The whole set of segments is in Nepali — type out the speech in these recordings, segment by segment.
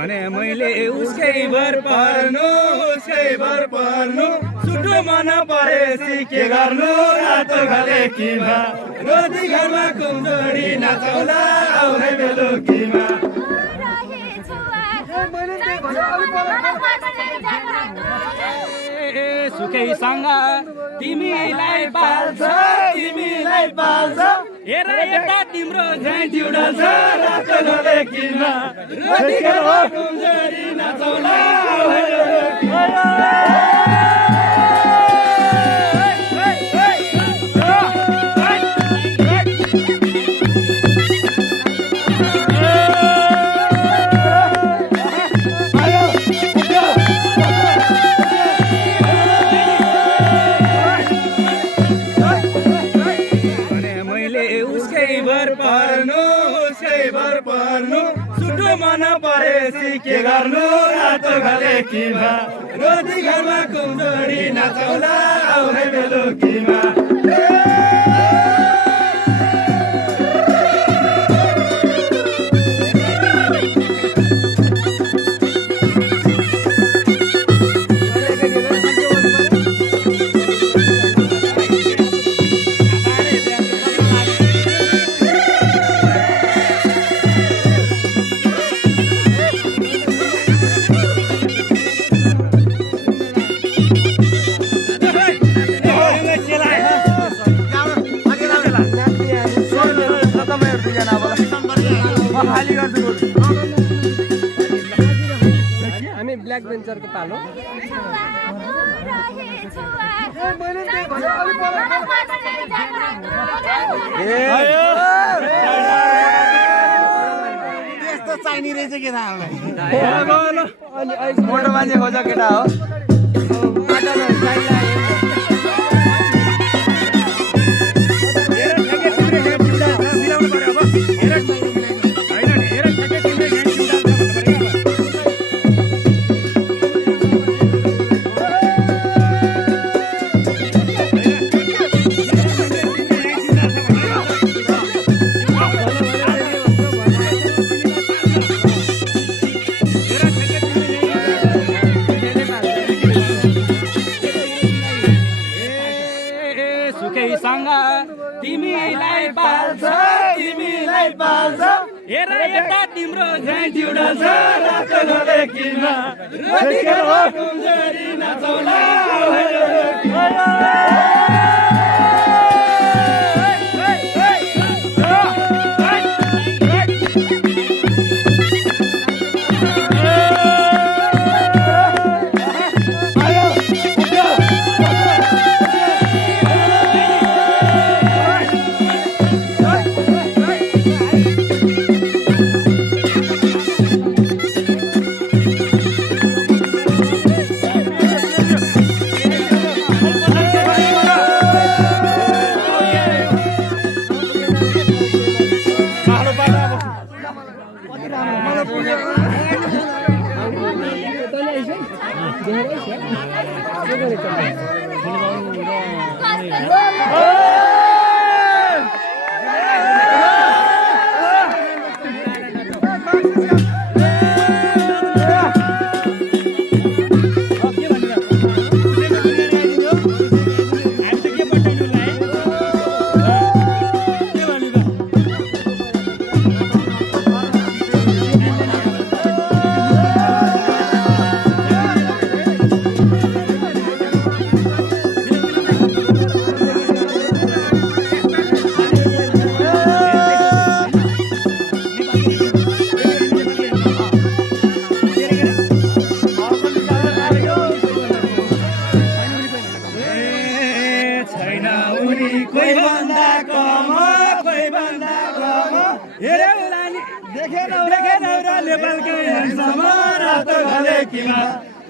भने मैले उसकै भर पर्नु सुटो मन परेपछि के गर्नु रातो घले किमा रोटी घरमा कुम्जोडी नचौला आउने बेलुकीमा सुकैसँग तिमीलाई पाल्छ हेर यता तिम्रो झैँ जुडल छ रातो घले किमा रोटी घरमा कुम्जोडी नचौला सुटो मन परेपछि के गर्नु रातो घले किमा रोटी घरमा कुम्जोडी नचौला आउने बेलुकीमा हामी ब्ल्याक बेन्चरको पालो त्यस्तो चाहिने रहेछ केटा मोटो मान्छे खोज केटा हो तिमीलाई पाल्छ हेर यता तिम्रो झैँ जुडल छ रातो घले किमा रोटी घरमा कुम्जोडी नचौला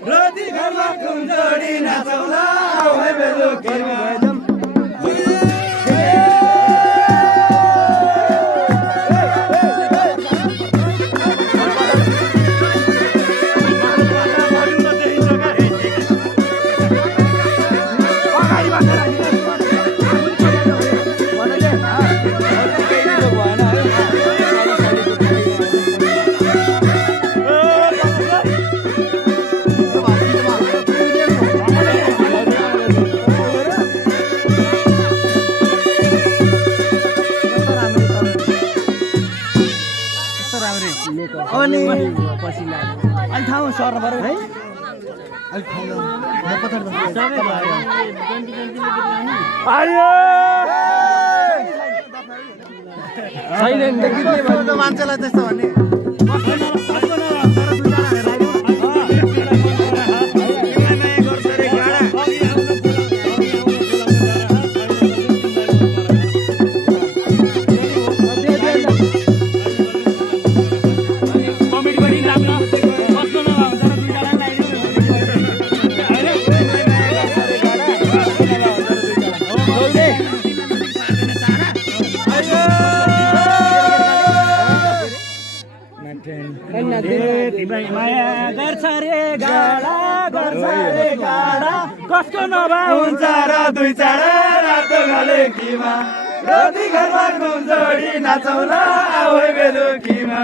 रोटी घरमा कुम्जोडी नचौला आउने बेलुकीमा नि पसिना अलि ठाउँ सर्नु पर्यो है छैन देखिदिए त्यो मान्छेलाई त्यस्तो भन्ने माया गर्छ रे गाडा कसको नभा हुन्छ र दुई चाडा रातो घलेकीमा रोटी घरमा कुम जोडी नाचौला आऊ बेलुकीमा